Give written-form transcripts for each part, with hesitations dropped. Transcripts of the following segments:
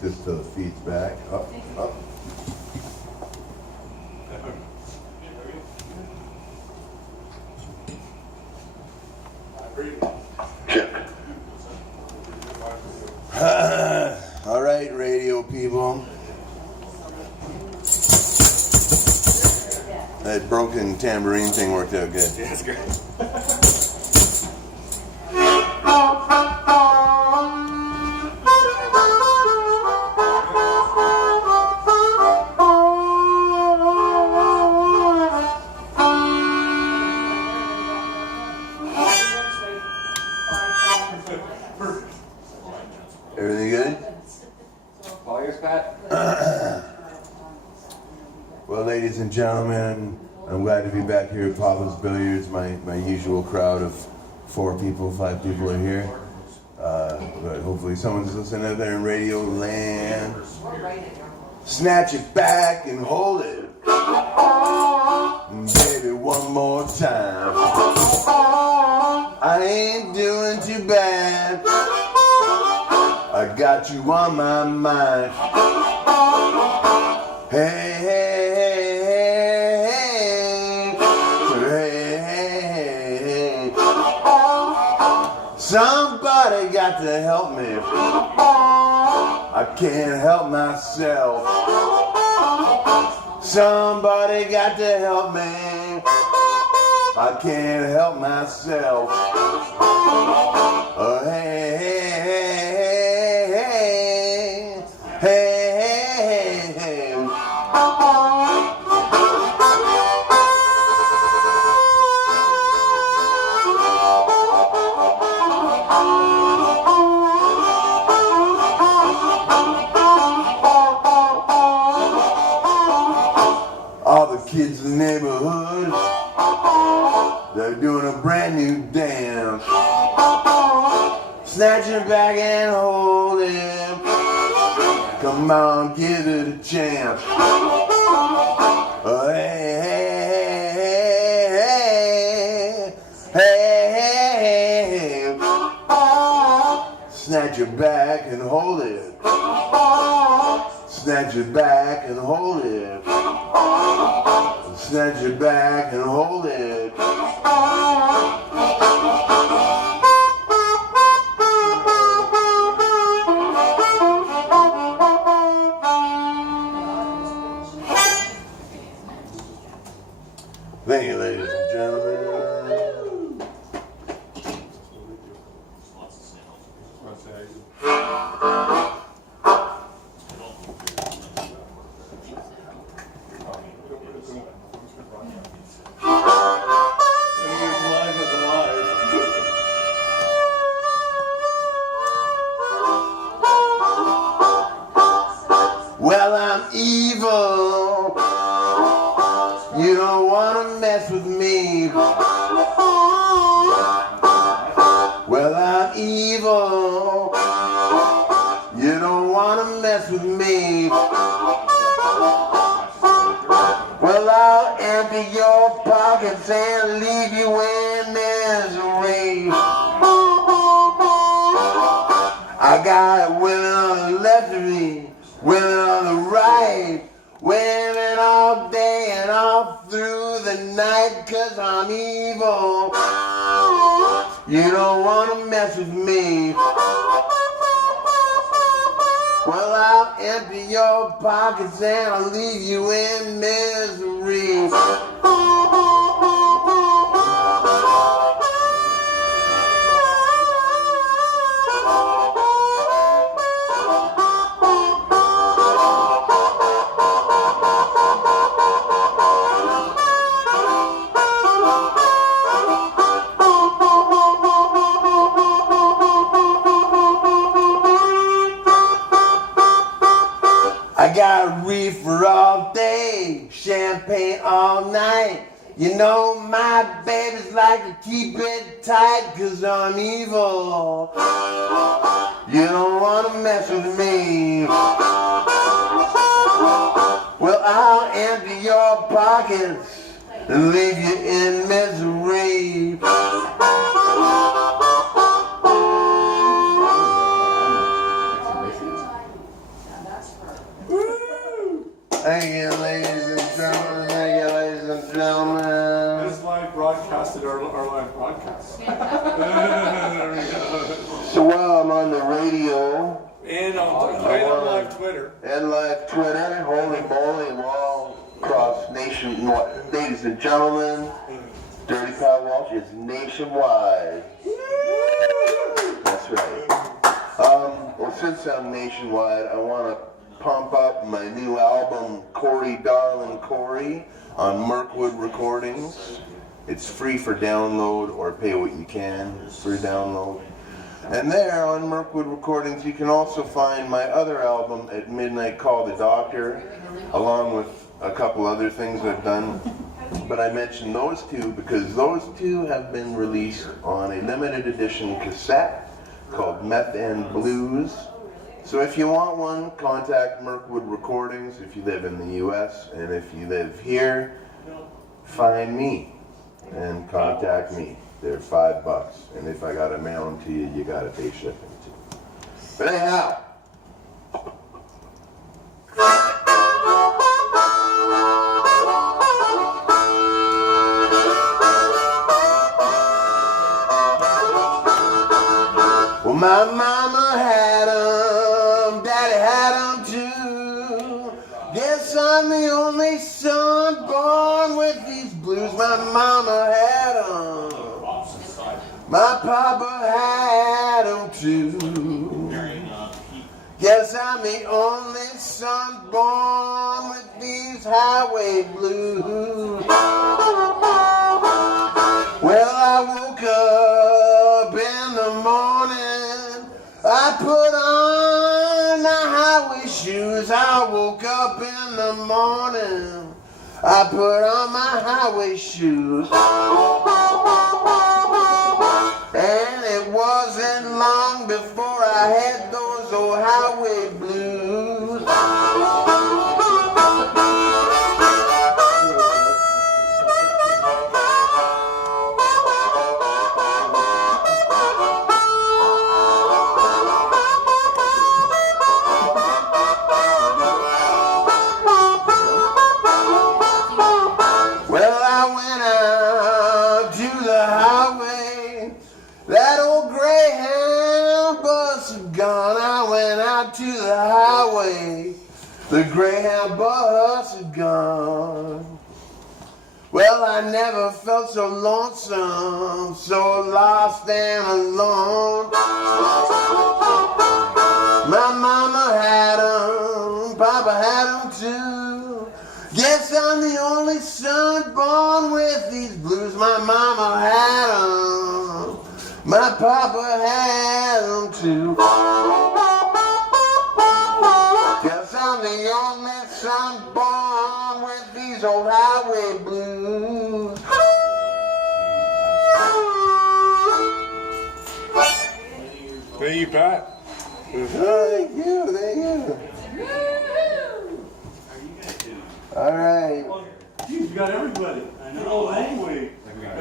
like this till the feet's back. Up, up. All right, radio people. That broken tambourine thing worked out good. Yeah, it's great. Everything good? All yours, Pat? Well, ladies and gentlemen, I'm glad to be back here at Pappas Billiards. My usual crowd of 4 people, 5 people are here. But hopefully someone's listening out there in radio land. Snatch it back and hold it. Baby, one more time. I ain't doing too bad. I got you on my mind. Hey, hey, hey, hey, hey, hey. Somebody got to help me. I can't help myself. Somebody got to help me. I can't help myself. Oh, hey, hey, hey, hey, hey, hey, hey. All the kids in the neighborhood, they're doing a brand new dance. Snatch it back and hold it. Come on, give it a chance. Oh, hey, hey, hey, hey, hey, hey. Snatch it back and hold it. Snatch it back and hold it. Snatch it back and hold it. Thank you, ladies and gentlemen. Well, I'm evil. You don't want to mess with me. Well, I'm evil. You don't want to mess with me. Well, I'll empty your pockets and leave you in misery. I got women on the left of me, women on the right, women all day and all through the night, 'cause I'm evil. You don't want to mess with me. Well, I'll empty your pockets and I'll leave you in misery. I got reefer all day, champagne all night. You know my babies like to keep it tight, 'cause I'm evil. You don't want to mess with me. Well, I'll empty your pockets and leave you in misery. did our live broadcast. There we go. So while I'm on the radio And on live Twitter. and live Twitter, holy moly, I'm all across nationwide. Ladies and gentlemen, Dirty Pat Walsh is nationwide. That's right. Well, since I'm nationwide, I want to pump up my new album, Corey Darling Corey, on Mirkwood Recordings. It's free for download, or pay what you can for download. And there on Mirkwood Recordings, you can also find my other album, At Midnight Call the Doctor, along with a couple other things I've done. But I mentioned those two because those two have been released on a limited edition cassette called Meth and Blues. So if you want one, contact Mirkwood Recordings if you live in the US, and if you live here, find me and contact me. They're $5, and if I gotta mail them to you, you gotta pay shipping too. But anyhow, well, my mama had 'em, daddy had 'em too. Guess I'm the only son born with these blues. My mama had 'em, my papa had 'em too. Guess I'm the only son born with these highway blues. Well, I woke up in the morning, I put on the highway shoes. I woke up in the morning, I put on my highway shoes. And it wasn't long before I had those old highway blues. Well, I went out to the highway. That old Greyhound bus had gone. I went out to the highway. The Greyhound bus had gone. Well, I never felt so lonesome, so lost and alone. My mama had 'em, Papa had 'em too. Guess I'm the only son born with these blues. My mama had 'em, my papa had 'em too. Guess I'm the only son born with these old highway blues. Thank you, Pat. Thank you, thank you. All right. You got everybody. I know. Anyway. Yeah,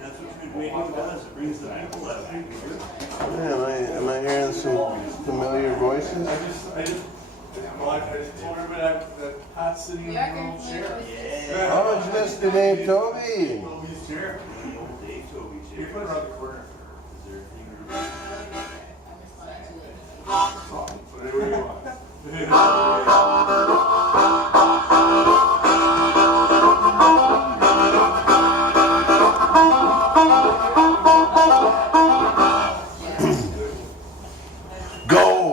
that's what radio does. It brings the people out. Yeah, am I hearing some familiar voices? I just told everybody that Pat's sitting in the room chair. Oh, it's Mr. Dave Toby. Toby's chair. Dave Toby's You here. put it around the corner. Is there anything Whatever you want.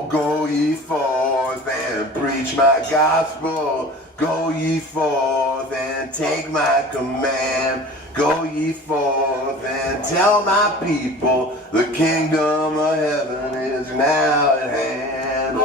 Go ye forth and preach my gospel. Go ye forth and take my command. Go ye forth and tell my people the kingdom of heaven is now at hand.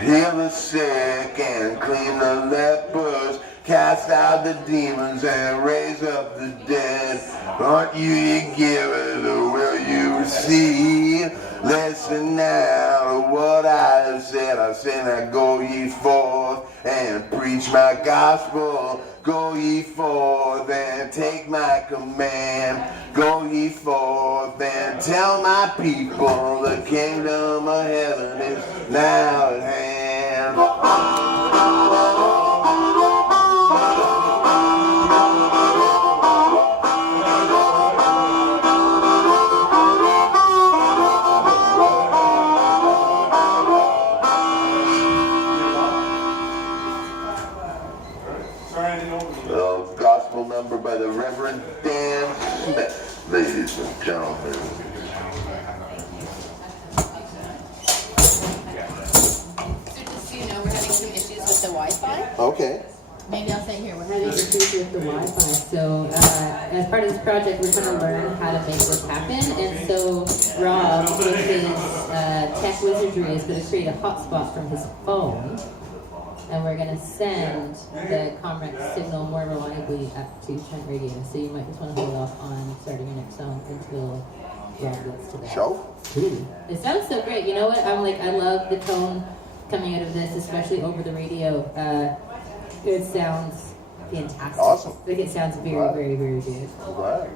Heal the sick and clean the lepers, cast out the demons and raise up the dead. Aren't you ye givers, or will you receive? Listen now to what I have said. I said that go ye forth and preach my gospel. Go ye forth and take my command. Go ye forth and tell my people the kingdom of heaven is now at hand. Sorry, I didn't open it. The gospel number by the Reverend Dan Smith, ladies and gentlemen. So just so you know, we're having some issues with the Wi-Fi. Okay. Maybe I'll say here, we're Having having issues with the Wi-Fi. So, as part of this project, we're trying to learn how to make this happen. And so, Rob, with his tech wizardry, is going to create a hotspot from his phone. And we're going to send the Comrex signal more reliably up to Trent Radio. So you might just want to hold off on starting your next song until Rob gets to that. Show? Ooh. It sounds so great. You know what? I love the tone coming out of this, especially over the radio. It sounds fantastic. Awesome. Like it sounds very, Wow. very, very good. I'm glad.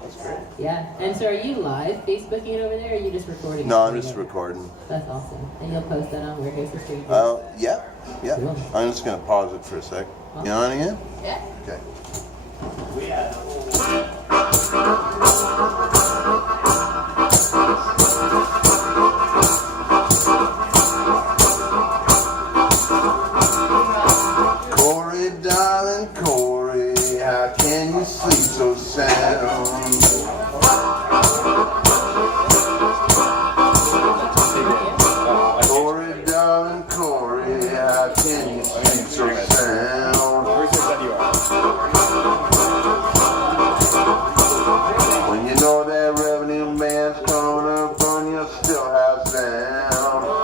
That's great. Yeah. And so, are you live Facebooking it over there, or are you just recording? No, it I'm for just you? recording. That's awesome. And you'll post that on Warehouse the Street. Yeah. Cool. I'm just gonna pause it for a sec. You on again? yeah. Okay. Corey, darling, Corey, how can you sleep so sound? Corey, darling, Corey, how can you sleep so sound? When you know that revenue man's coming up on your still house down.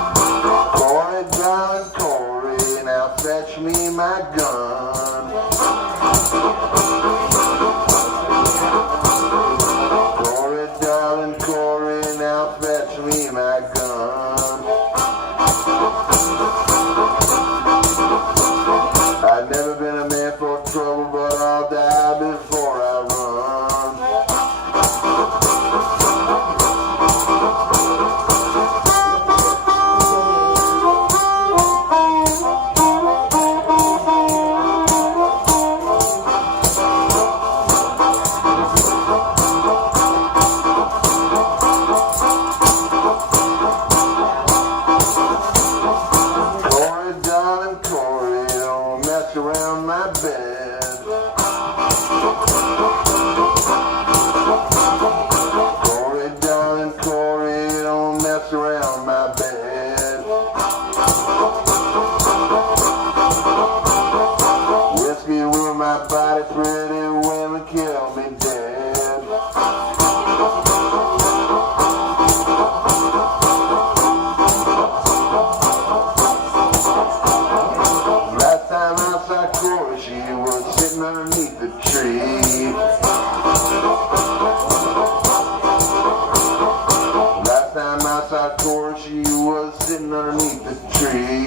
Corey, darling, Corey, now fetch me my gun. Corey, darling, Corey, now fetch me my gun. I've never been a man for trouble, but I'll die before I run. Corey, darling, Corey, don't mess around my bed. Corey, darling, Corey, don't mess around my bed. Whiskey will my body, pretty women kill me dead. Last time I saw Corey, she was sitting underneath the tree. Last time I saw Corey, she was sitting underneath the tree.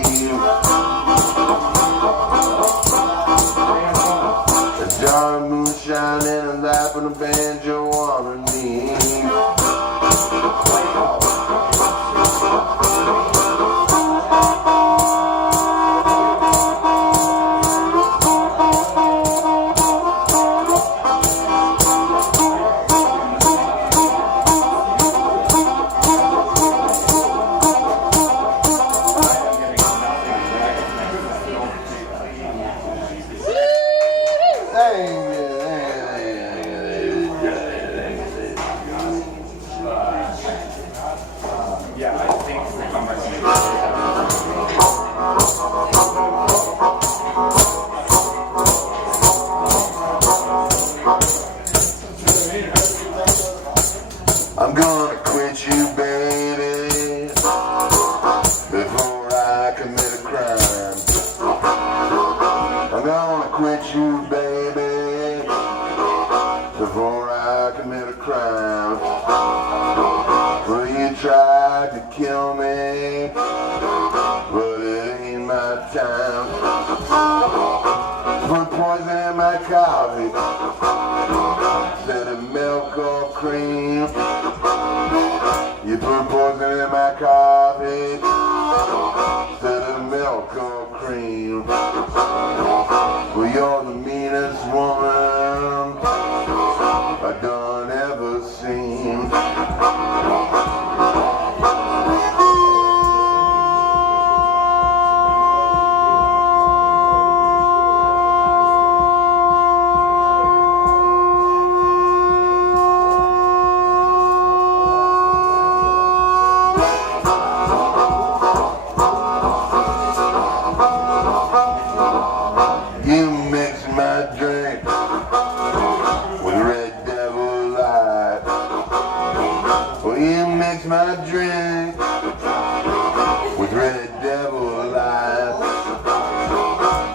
A jar of moonshine and a lap and a banjo on her knee. I'm gonna quit you, baby, before I commit a crime. I'm gonna quit you, baby, before I commit a crime. Well, you tried to kill me, but time. Put poison in my coffee instead of milk or cream. You put poison in my coffee instead of milk or cream. Well, you're the meanest woman I done ever seen. You mix my drink with Red Devil Light. Well, you mix my drink with Red Devil Light.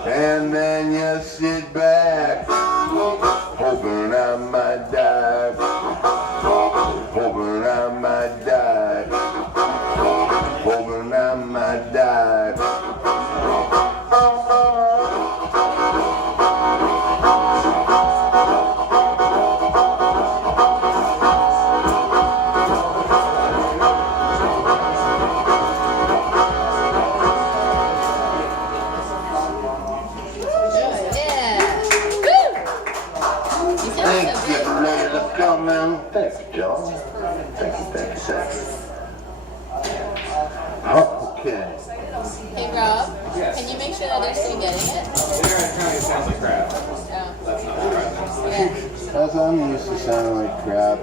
And then you sit back, hoping I might die. Hoping I might die. Hoping I might die. Thank you, ladies and gentlemen. Thank you, John. Thank you. Okay. Hey Rob, can you make sure that they're still getting it? Billiards kind of sounds like crap. Oh. That's not surprising. Yeah. As I'm used to sounding like crap.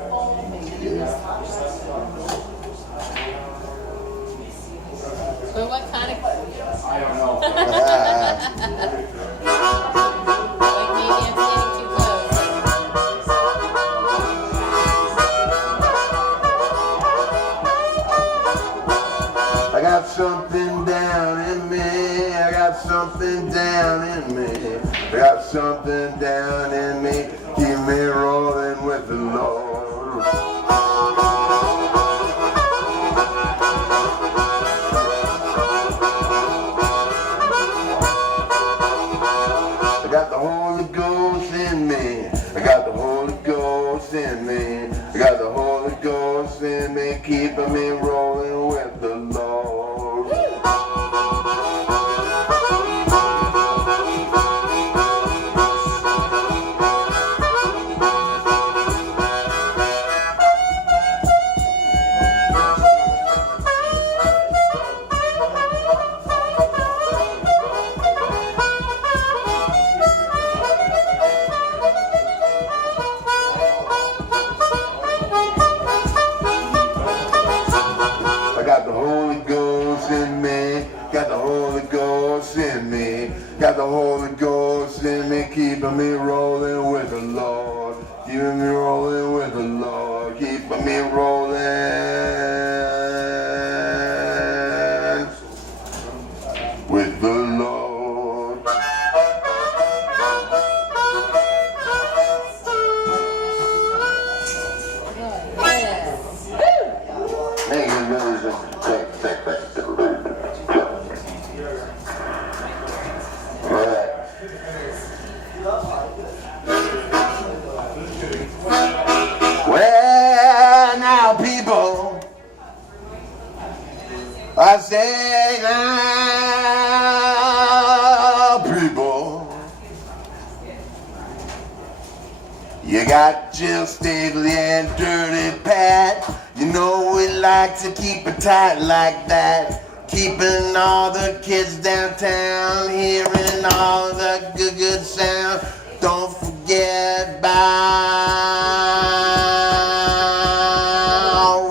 Yeah. But what kind of... I don't know. Like maybe I'm getting too close. I got something down in me. I got something down in me. I got something down in me. Keep me rolling with the Lord. I got the Holy Ghost in me. I got the Holy Ghost in me. I got the Holy Ghost in me, keeping me rolling with the Lord. I got the Holy Ghost in me, got the Holy Ghost in me, got the Holy Ghost in me, keeping me rolling with the Lord, keeping me rolling with the Lord, keeping me rolling with the Lord. Thank you, ladies and Alright. Well, now people, I say now people, you got Jill Stately and Dirty Pat. You know we like to keep it tight like that. Keeping all the kids downtown, hearing all the good sound. Don't forget about,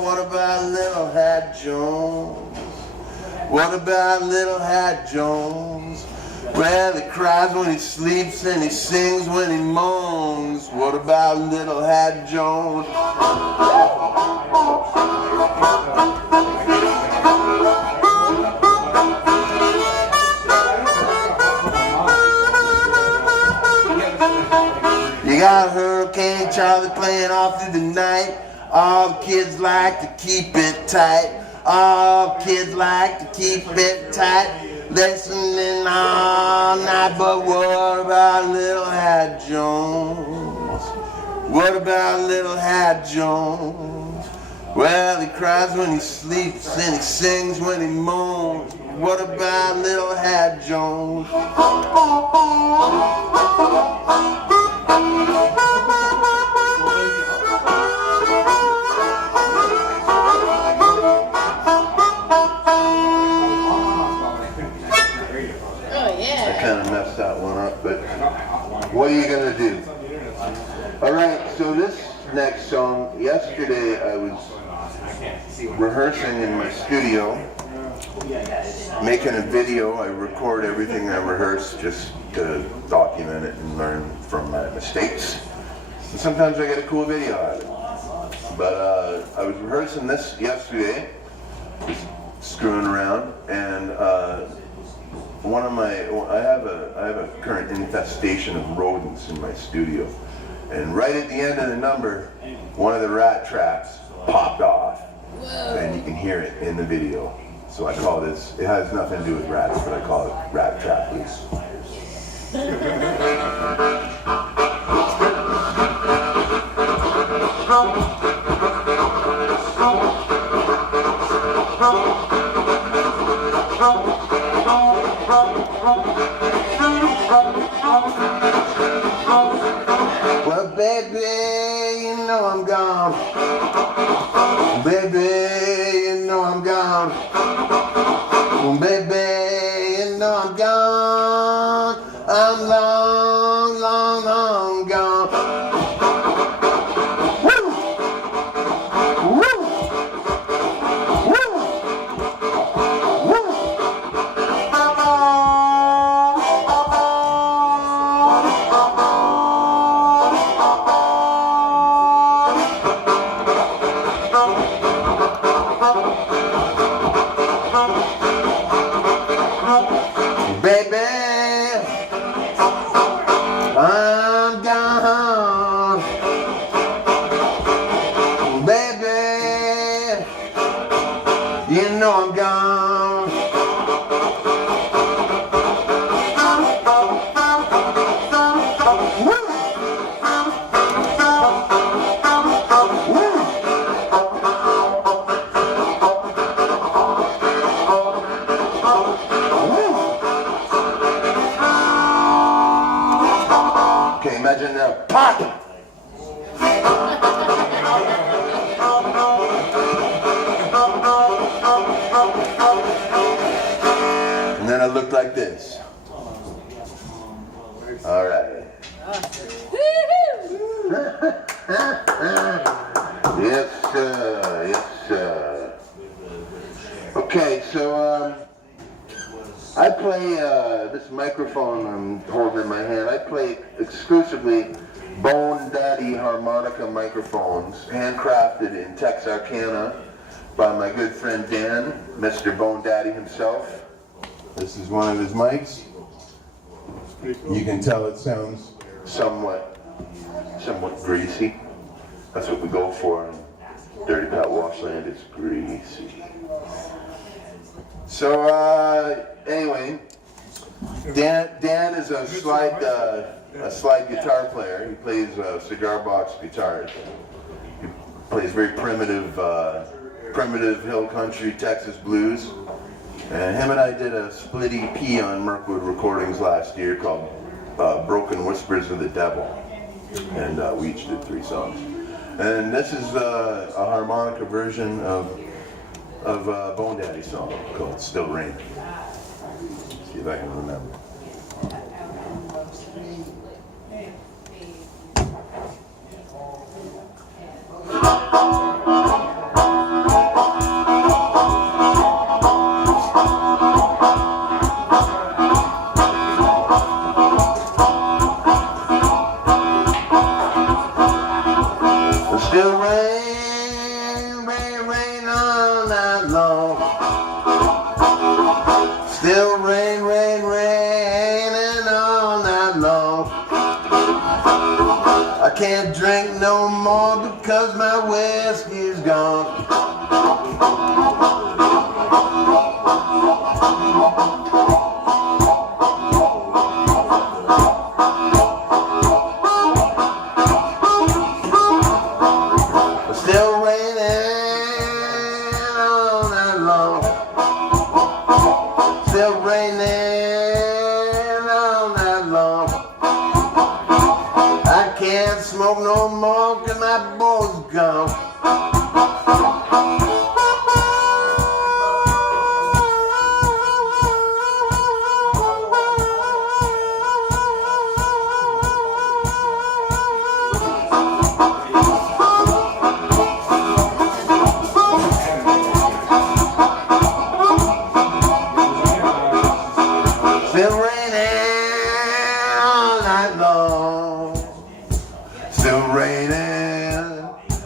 what about Little Hat Jones? What about Little Hat Jones? Well, he cries when he sleeps and he sings when he moans. What about Little Hat Jones? You got Hurricane Charlie playing all through the night. All the kids like to keep it tight. All kids like to keep it tight. listening all night, but what about little Hat Jones? What about little Hat Jones? Well, he cries when he sleeps and he sings when he moans. What about little Hat Jones? Oh, yeah. Kind of messed that one up, but what are you gonna do? All right, so this next song, yesterday I was rehearsing in my studio, making a video. I record everything I rehearse just to document it and learn from my mistakes. And sometimes I get a cool video out of it. But I was rehearsing this yesterday, just screwing around, and I have a current infestation of rodents in my studio, and right at the end of the number, one of the rat traps popped off, and you can hear it in the video. So I call this, it has nothing to do with rats, but I call it Rat Trap Loose. Well, baby, you know I'm gone. Baby, you know I'm gone. Baby, you know I'm gone. I'm long, long, long gone. Woo! Woo! Woo! Woo! Baby, I'm gone. Baby, you know I'm gone. Woo! Okay, imagine that pop! And then I looked like this. All right. Yes, sir. Yes, sir. Okay, so I play this microphone I'm holding in my hand. I play exclusively Bone Daddy harmonica microphones, handcrafted in Texarkana by my good friend Dan, Mr. Bone Daddy himself. This is one of his mics. You can tell it sounds somewhat greasy. That's what we go for in Dirty Pat Washland, is greasy. So anyway, Dan is a slide guitar player. He plays cigar box guitars. He plays very primitive hill country Texas blues. And him and I did a split EP on Mirkwood Recordings last year called Broken Whispers of the Devil. And we each did 3 songs. And this is a harmonica version of Bone Daddy's song called Still Rain. See if I can remember. Still rain, rain, rain all night long. Still rain, rain, raining all night long. I can't drink no more because my whiskey's gone. raining all night long. I can't smoke no more 'cause my boy's gone. Still raining all night long. Still raining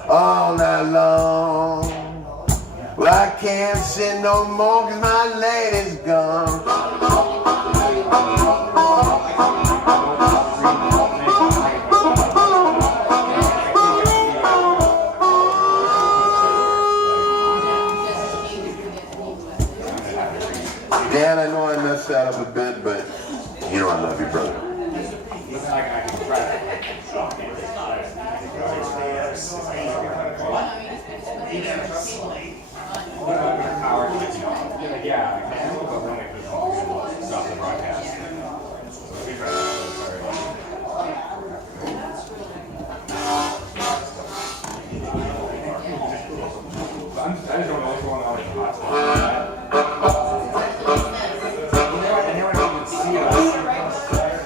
all night long. Well, I can't sit no more 'cause my lady's gone. Dan, I know I messed that up a bit, but you know I love you, brother.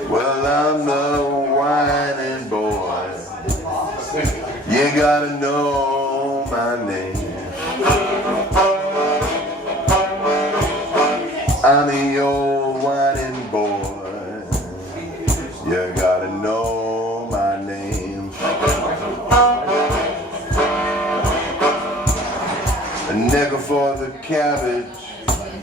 Well, I'm the whining boy. You gotta know my name. I'm the old whining boy. You gotta know my name. A nickel for the cabbage,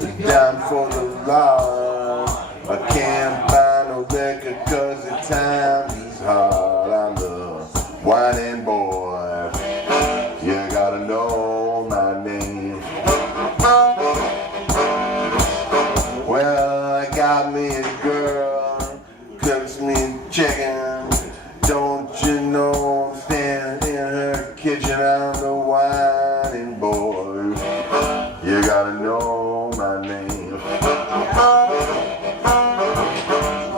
a dime for the lard. I can't buy no liquor 'cause the times is hard. I'm the whining boy. You gotta know my name. Well, I got me a girl, cooks me chicken. Don't you know I'm standing in her kitchen? I'm the whining boy. You gotta know my name.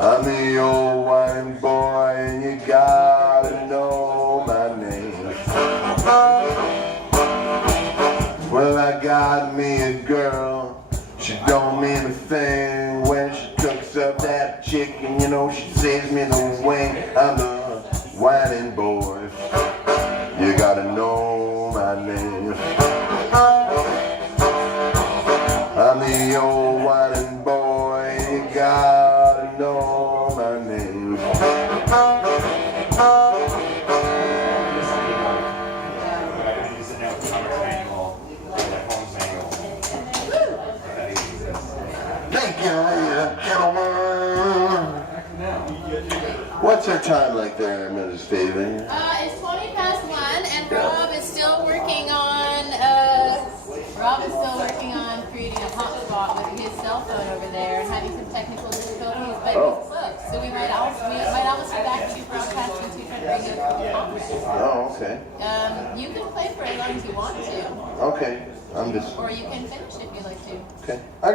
I'm the old whining boy, and you gotta know my name. Well, I got me a girl. She don't mean a thing when she cooks up that chicken. You know, she saves me the wing. I'm the whining boy. You gotta know my name. I'm the old whining boy. You gotta know my name. Thank you, gentlemen. What's our time like there, Mrs. Stevens? It's 20 past 1, and Rob is still working on creating a hotspot with his cell phone over there and having some technical difficulties, but he's booked. So we might almost be back to broadcasting to try to bring you a conference. Oh, okay. You can play for as long as you want to, Okay. I'm just. or you can finish if you like to. Okay. I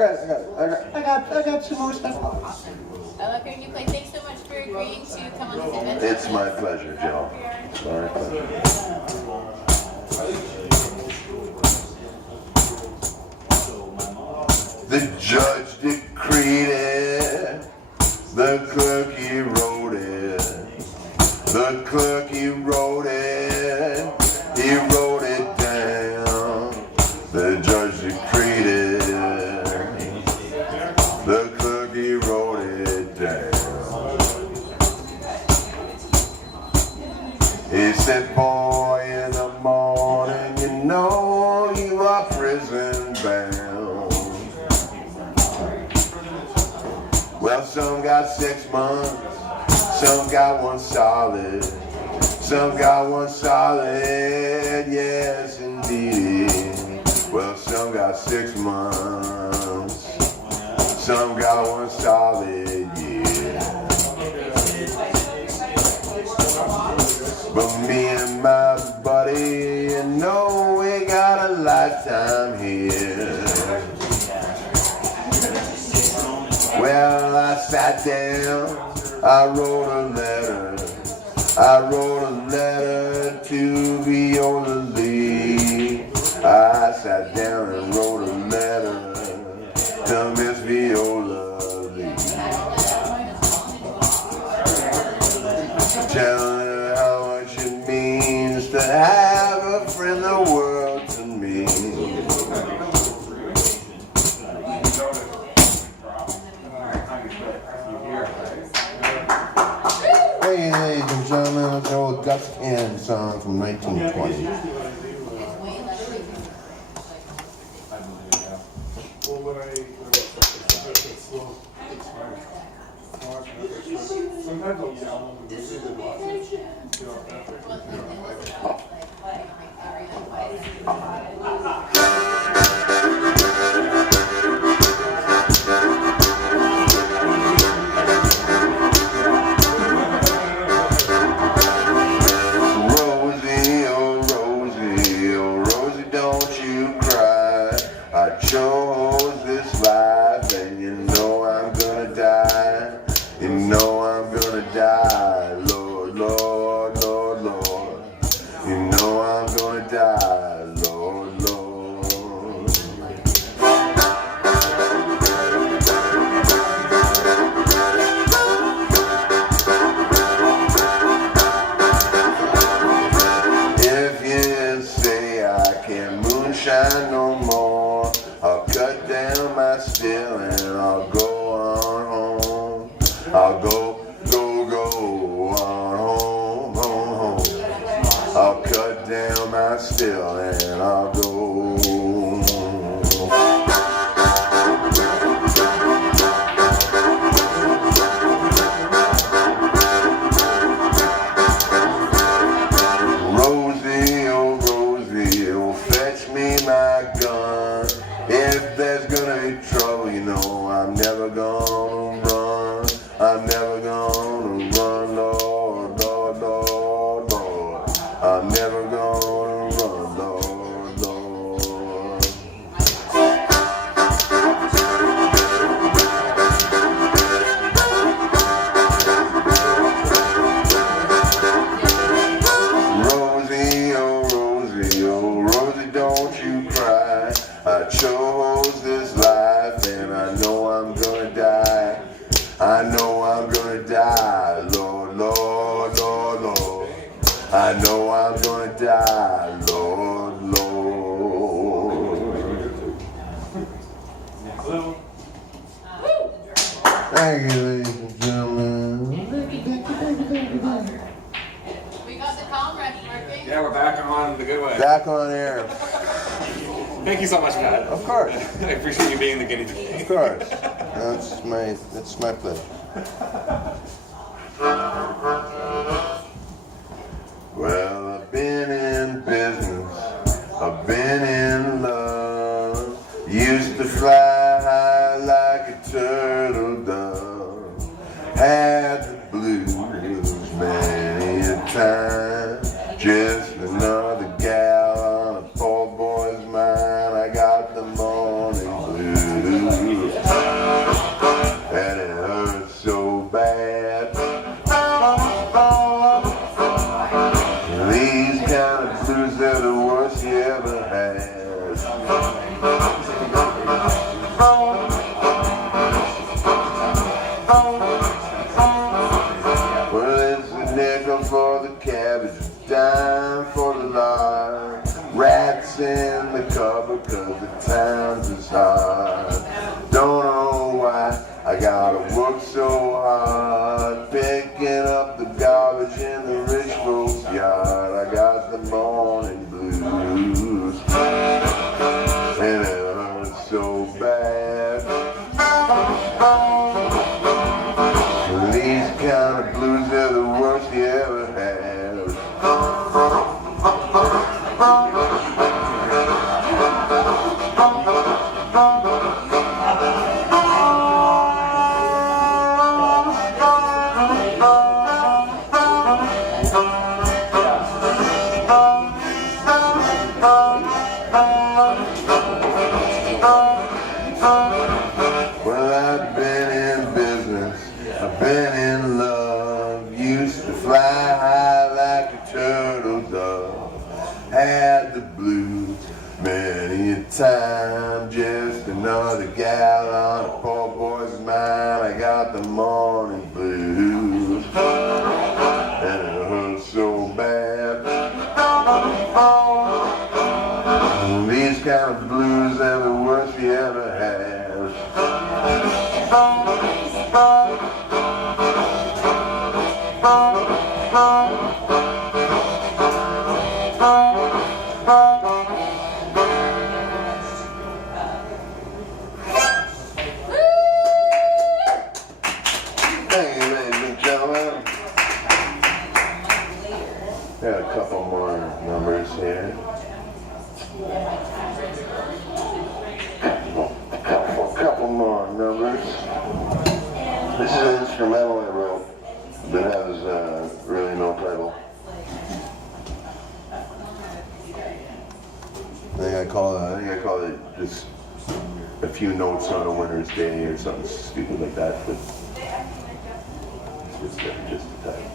got some more stuff. Awesome. I love hearing you play. Thanks so much for agreeing to come on this adventure. It's my pleasure, Joe. My pleasure. The judge decreed it. The clerk he wrote it. The clerk he wrote it. He wrote it down. The judge decreed it. The clerk he wrote it down. He said, boy, in the morning, you know you are prison bound. Well, some got 6 months, some got one solid, some got one solid, yes indeed. Well, some got 6 months, some got one solid, yeah. But me and my buddy, you know we got a lifetime here. Well, I sat down, I wrote a letter. I wrote a letter to Viola Lee. I sat down and wrote a letter to Miss Viola Lee. Telling her how much it means to have a friend the world to me. Hey, ladies and gentlemen, it's an old Duck Can song from 1920. Well, when I slow, sometimes I'll download the music and watch it. You know, Rosie, oh Rosie, oh Rosie, don't you cry. I chose this life and you know I'm gonna die. You know I'm gonna die, Lord, Lord, Lord, Lord. You know I'm gonna die, Lord, Lord. If you say I can't moonshine no more, I'll cut down my still and I'll go on home. I'll go on home, home, home. I'll cut down my still and I'll go. Rosie, oh Rosie, oh fetch me my gun. If there's gonna be trouble, you know I'm never gonna run. I'm never gonna run, Lord, Lord, Lord, Lord. I'm never gonna run, Lord, Lord. Rosie, oh Rosie, don't you cry. I chose this life and I know I'm gonna die. I know I'm gonna die, Lord, Lord, Lord, Lord. I know I'm gonna die, Lord, Lord. Thank you, ladies and gentlemen. We got the comrades working. Yeah, we're back on the good way. Back on air. Thank you so much, Matt. Of course, I appreciate you being the guinea pig. of course. That's my pleasure. Well, I've been in business, I've been in love. Used to fly high like a turtle dove. Had the blues many a time. Just another gal on a poor boy's mind. I got the morning blues, and it hurts so bad. These kind of blues are the worst you ever had. Well, it's a nickel for the cabbage, a dime for the lard. Rats in the cupboard 'cause the times is hard. Don't know why I gotta work so hard, picking up the garbage in the rich folks' yard. I got the morning blues, and it hurts so bad. These kind of blues are the worst you ever had. Well, I've been in Been in love, used to fly high like a turtle dove. Had the blues many a time, just another gal on a poor boy's mind. I got the morning blues, and it hurts so bad. These kind of blues are the worst you ever had. Thank you, ladies and gentlemen. Got a couple more numbers here. Couple more numbers. This is an instrumental I wrote that has really no title. I think I call it just a few notes on a winter's day or something stupid like that. But it's just a title.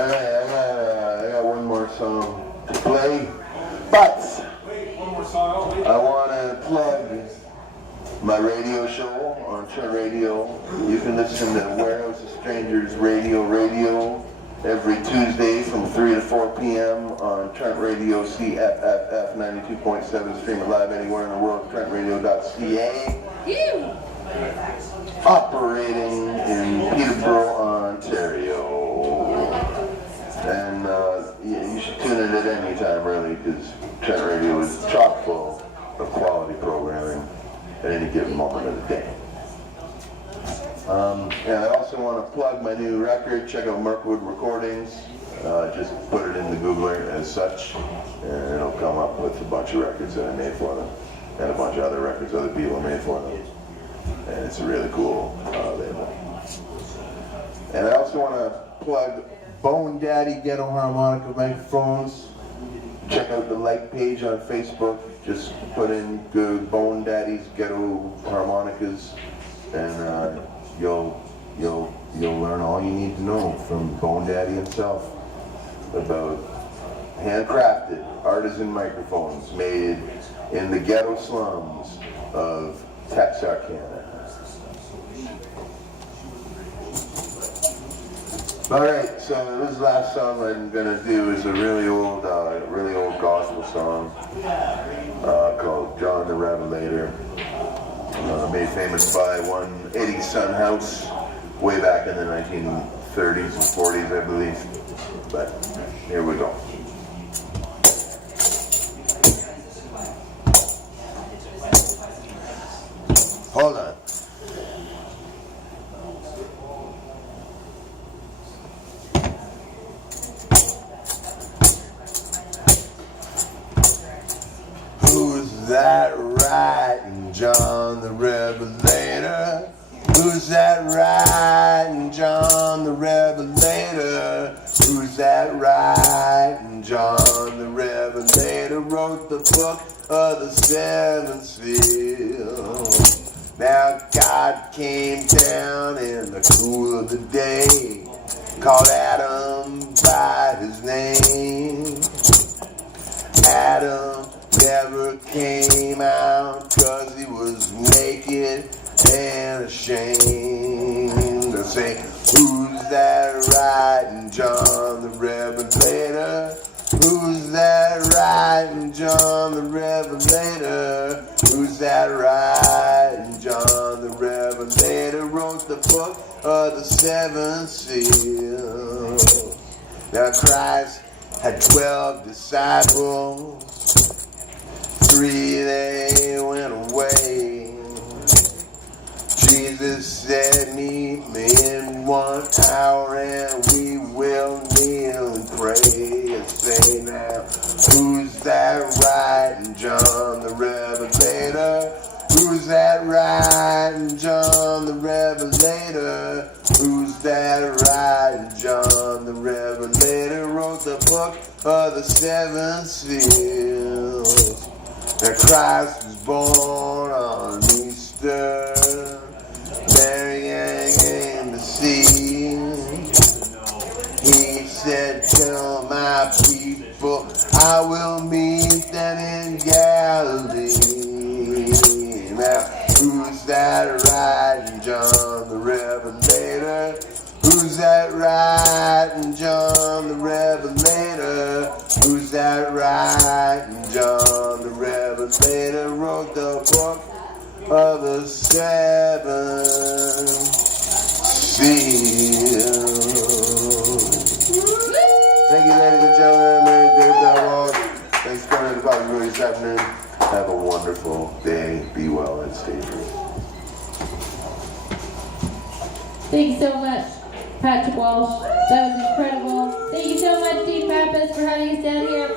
I got one more song to play, but I want to plug my radio show on Trent Radio. You can listen to Warehouse of Strangers Radio every Tuesday from 3 to 4 p.m. on Trent Radio CFFF 92.7. Stream it live anywhere in the world, trentradio.ca. Operating in Peterborough, Ontario. And you should tune in at any time, really, because Trent Radio is chock full of quality programming at any given moment of the day. And I also want to plug my new record. Check out Mirkwood Recordings. Just put it in the Googler as such, and it'll come up with a bunch of records that I made for them, and a bunch of other records other people made for them. And it's a really cool label. And I also want to plug Bone Daddy Ghetto Harmonica Microphones. Check out the like page on Facebook. Just put in good Bone Daddy's Ghetto Harmonicas, and you'll learn all you need to know from Bone Daddy himself about handcrafted artisan microphones made in the ghetto slums of Texarkana. All right, so this last song I'm gonna do is a really old gospel song called "John the Revelator," made famous by one Eddie Sunhouse way back in the 1930s and 40s, I believe. But here we go. Hold on. Who's that writing John the Revelator? Who's that writing John the Revelator? Who's that writing John the Revelator? Wrote the book of the seven seals. Now God came down in the cool of the day, called Adam by his name. Adam never came out 'cause he was naked and ashamed. I say, who's that riding John the Revelator? Who's that riding John the Revelator? Who's that riding John the Revelator? Wrote the book of the seven seals. Now Christ had 12 disciples. 3 they went away. Jesus said, meet me in 1 hour and we will kneel and pray. And say now, who's that riding John the Revelator? Who's that riding John the Revelator? Who's that riding John the Revelator? Wrote the book of the seven seals. Now Christ was born on Easter. Mary came to see. He said, tell my people I will meet them in Galilee. Now, who's that riding John the Revelator? Who's that riding John the Revelator? Who's that riding John the Revelator? Wrote the book of the seven seals. Thank you, ladies and gentlemen. Mary David Walsh. Thanks for coming to the Pappas Billiards this afternoon. Have a wonderful day. Be well and stay free. Thank you so much, Patrick Walsh. That was incredible. Thank you so much, Dean Pappas, for having us down here.